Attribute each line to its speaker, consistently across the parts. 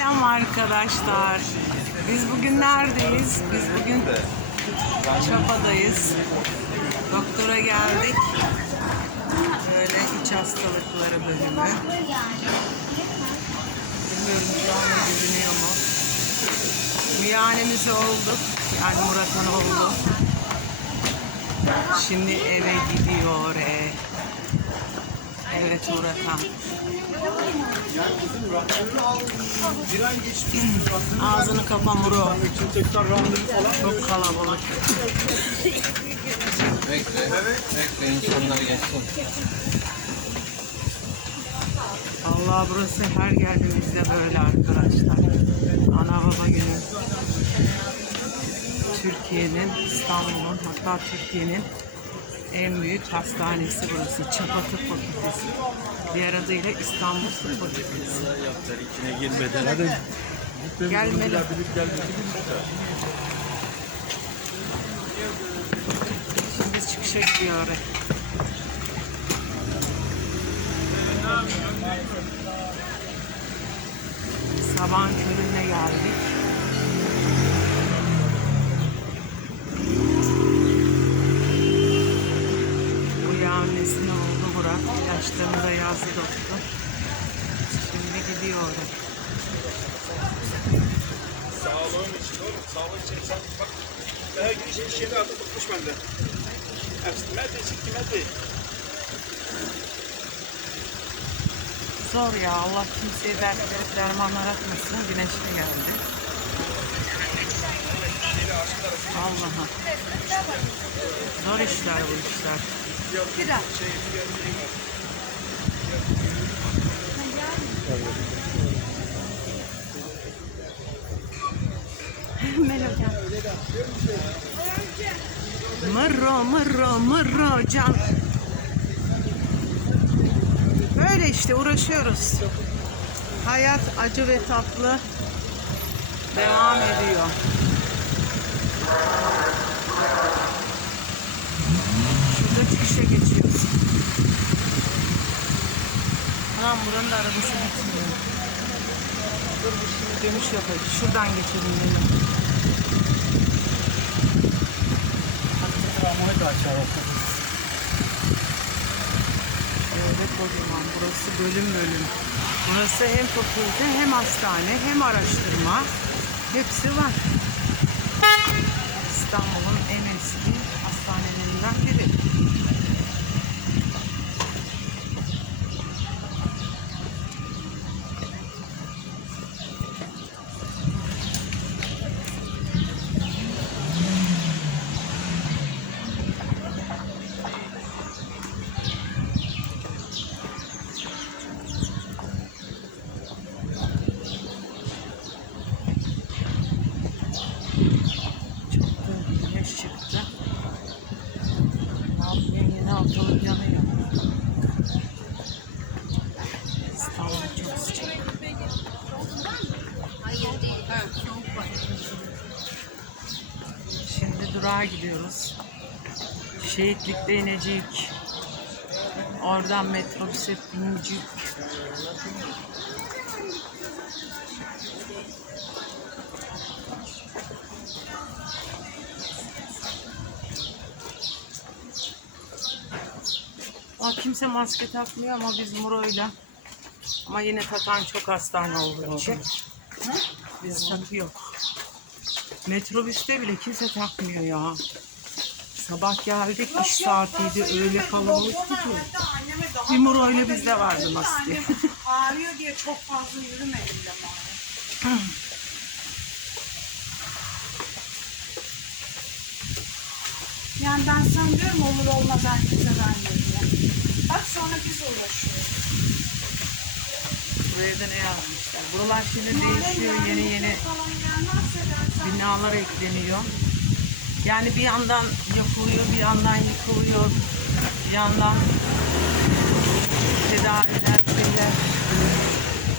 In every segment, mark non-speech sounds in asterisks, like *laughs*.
Speaker 1: Selam arkadaşlar. Biz bugün neredeyiz? Biz bugün Çapa'dayız. Doktora geldik. Böyle iç hastalıkları bölümü. Bilmiyorum şu an görünüyor mu? Müyanemiz olduk. Yani Murat'ın oldu. Şimdi eve gidiyor. E. Evet Murat'an. Ağzını kapa Muro. Çok kalabalık.
Speaker 2: Bekle. Bekle insanlar geçsin.
Speaker 1: Allah burası her geldiğimizde böyle arkadaşlar. Ana baba günü. Türkiye'nin, İstanbul'un hatta Türkiye'nin en büyük hastanesi burası. Çapa Tıp Fakültesi. Diğer adıyla İstanbul Tıp Fakültesi.
Speaker 3: Yaptılar içine girmeden. Hadi.
Speaker 1: Gelmeli. Şimdi çıkışa gidiyor. Sabahın köründe geldik. Oldu Burak. İlaçlarını da yazdı doktor. Şimdi gidiyor.
Speaker 3: Sağlığın için oğlum. Sağlığın için sen bak. Her gün işin şeyini atıp tutmuş bende. Hepsi medya çıktı medya.
Speaker 1: Zor ya Allah kimseye dert verip dermanlar atmasın. Güneşli geldi. Allah'a. Zor işler bu işler. Mırro mırro mırro can. Böyle işte uğraşıyoruz. Hayat acı ve tatlı devam ediyor. Çıkışa geçiyoruz. Anam buranın da arabası gitmiyor. Dur bir şimdi dönüş yapayım. Şuradan geçelim dedim.
Speaker 3: Tramvay da aşağı
Speaker 1: Öyle kocaman. Burası bölüm bölüm. Burası hem fakülte hem hastane hem araştırma. Hepsi var. İstanbul'un en eski hastanelerinden biri. Çok da güneş çıktı. Abi yine ortalık yanıyor. İstanbul çok sıcak. Şimdi durağa gidiyoruz. Şehitlik'te inecek. Oradan metrobüse binecek. Aa, kimse maske takmıyor ama biz Muro'yla ama yine takan çok hastane olduğu için biz takıyor. Metrobüste bile kimse takmıyor ya. Sabah geldik iş saatiydi öyle kalabalıktı ki. Bir Muro'yla bizde vardı
Speaker 4: annem ağrıyor diye çok fazla yürümedim de. Yani ben sanıyorum olur olmaz herkese vermediler. Bak sonra biz uğraşıyoruz.
Speaker 1: Da ne yazmışlar. Buralar şimdi değişiyor yeni yeni binalar ekleniyor. Yani bir yandan yapılıyor, bir yandan yıkılıyor, bir yandan tedaviler, şeyler,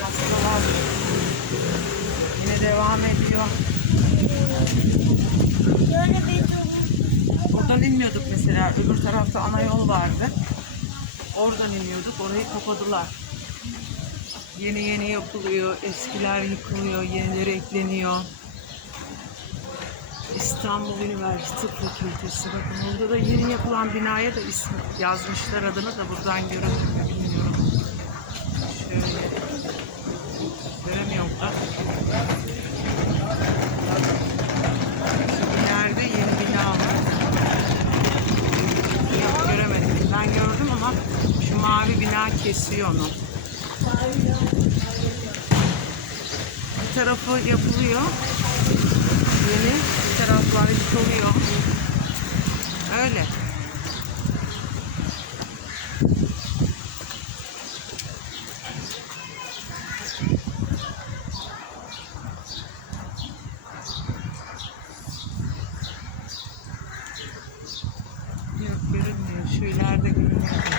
Speaker 1: hastalar yine devam ediyor. Buradan inmiyorduk mesela. Öbür tarafta ana yol vardı. Oradan iniyorduk. Orayı kapadılar. Yeni yeni yapılıyor, eskiler yıkılıyor, yenileri ekleniyor. İstanbul Üniversite Fakültesi. Bakın burada da yeni yapılan binaya da isim yazmışlar adını da buradan görünmüyor bilmiyorum. Şöyle. Göremiyorum da. İleride yeni bina var. Yok göremedim. Ben gördüm ama şu mavi bina kesiyor onu. Bir tarafı yapılıyor. Yeni. Bir taraflar yıkılıyor. Öyle. Yok görünmüyor. Şu ileride görünüyor.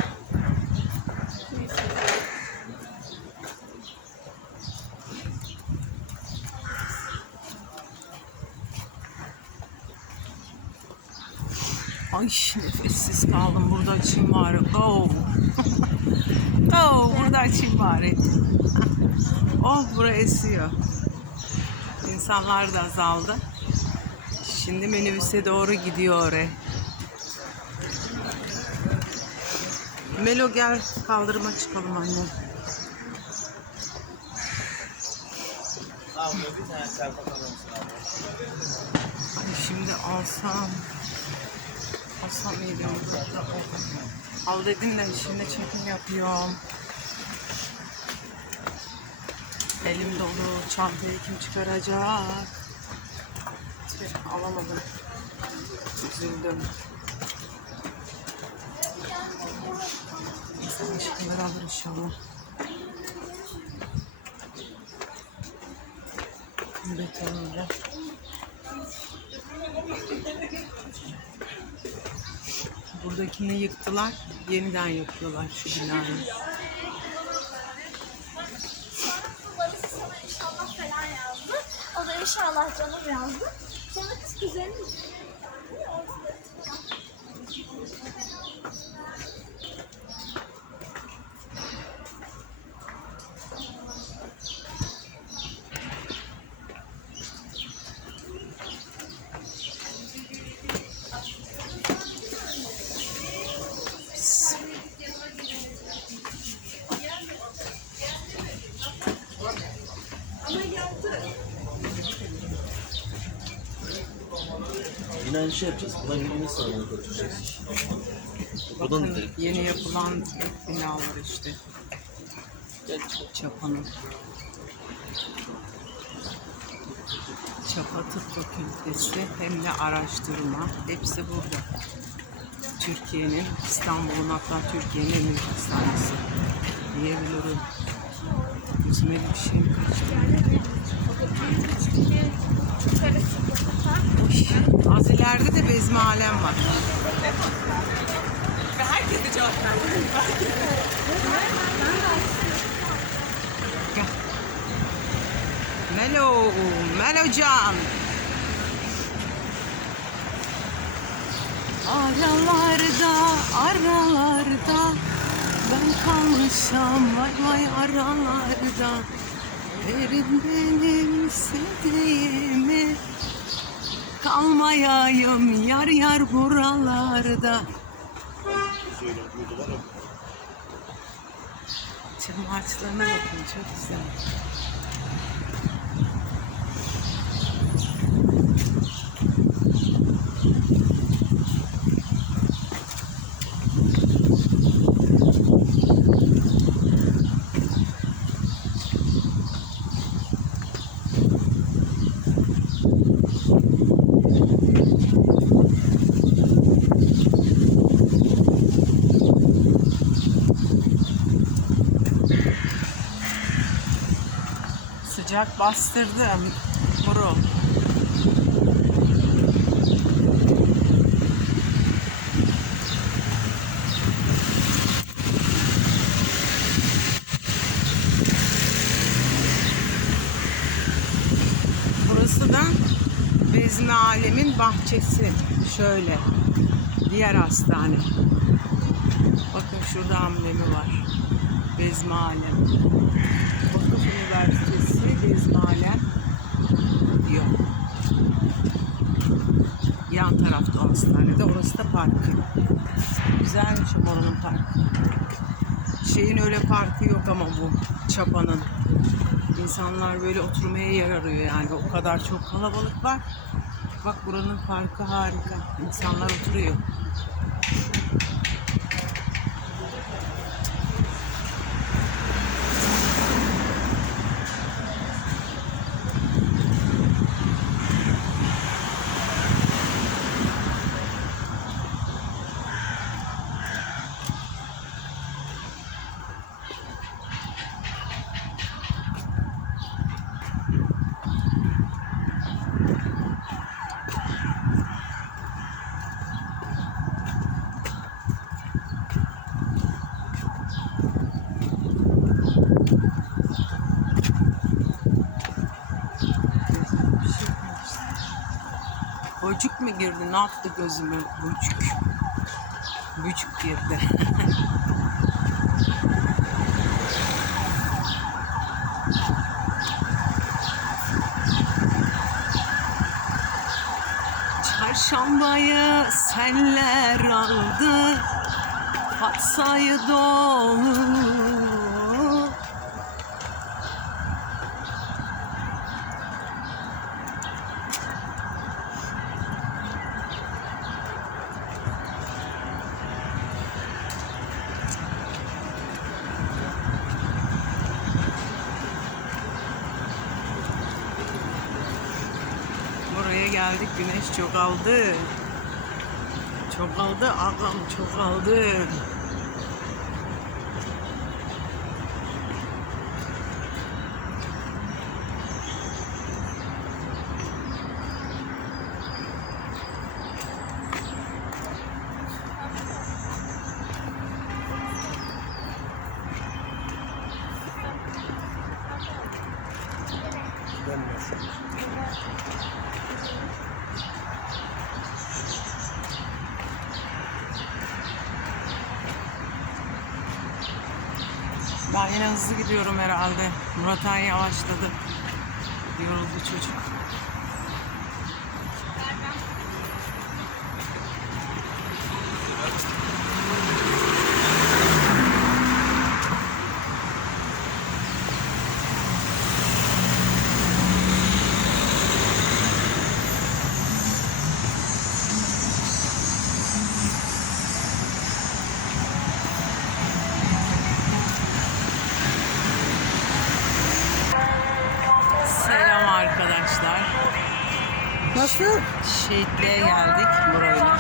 Speaker 1: Ay nefessiz kaldım. Burada açayım bari. Oh. *laughs* oh burada açayım bari. oh bura esiyor. İnsanlar da azaldı. Şimdi minibüse doğru gidiyor oraya. Melo gel kaldırıma çıkalım anne. Ay şimdi alsam. Alsam iyiydi. Al dedin de şimdi çekim yapıyorum. Elim dolu. Çantayı kim çıkaracak? Tüh, alamadım. Üzüldüm. İnsan aşkınları alır inşallah. Betonuyla. Buradakini yıktılar. Yeniden yapıyorlar şu binayı.
Speaker 5: numarası yazdı. O da inşallah canım yazdı. Sonra kız kuzenim
Speaker 6: Aynı şey yapacağız. Buna birini sağlamaya götüreceğiz. Buradan
Speaker 1: Bakın
Speaker 6: gidelim.
Speaker 1: yeni yapılan binalar işte. Çapa'nın. Çapa Tıp Fakültesi hem de araştırma. Hepsi burada. Türkiye'nin, İstanbul'un hatta Türkiye'nin en büyük hastanesi diyebilirim. Gözüme bir şey kaçtı? Az ileride de Bezmi Alem var. Ve herkese cevap verdim. Gel. Melo, Melo Can. Aralarda, aralarda ben kalmışam vay vay aralarda. Verin benim sevdiğimi kalmayayım yar yar buralarda. Çam ağaçlarına bakın çok güzel. Sıcak bastırdı Muru. Burası da Bezmi Alem'in bahçesi. Şöyle. Diğer hastane. Bakın şurada amblemi var. Bezmi Alem. Üniversitesi Gezmalen diyor. Yan tarafta o hastanede. Orası da parkı. Güzelmiş oranın parkı. Şeyin öyle parkı yok ama bu çapanın. İnsanlar böyle oturmaya yer arıyor yani. O kadar çok kalabalık var. Bak buranın parkı harika. İnsanlar oturuyor. Bocuk mu girdi? Ne yaptı gözüme? Bocuk. Bocuk girdi. *laughs* Çarşambayı senler aldı Fatsayı dolu Buraya geldik güneş çok aldı. Çok aldı ağam çok aldı. Ben yine hızlı gidiyorum herhalde. Murat Han yavaşladı. Yoruldu çocuk. Selam arkadaşlar.
Speaker 4: Nasıl?
Speaker 1: Şehitliğe geldik burayla.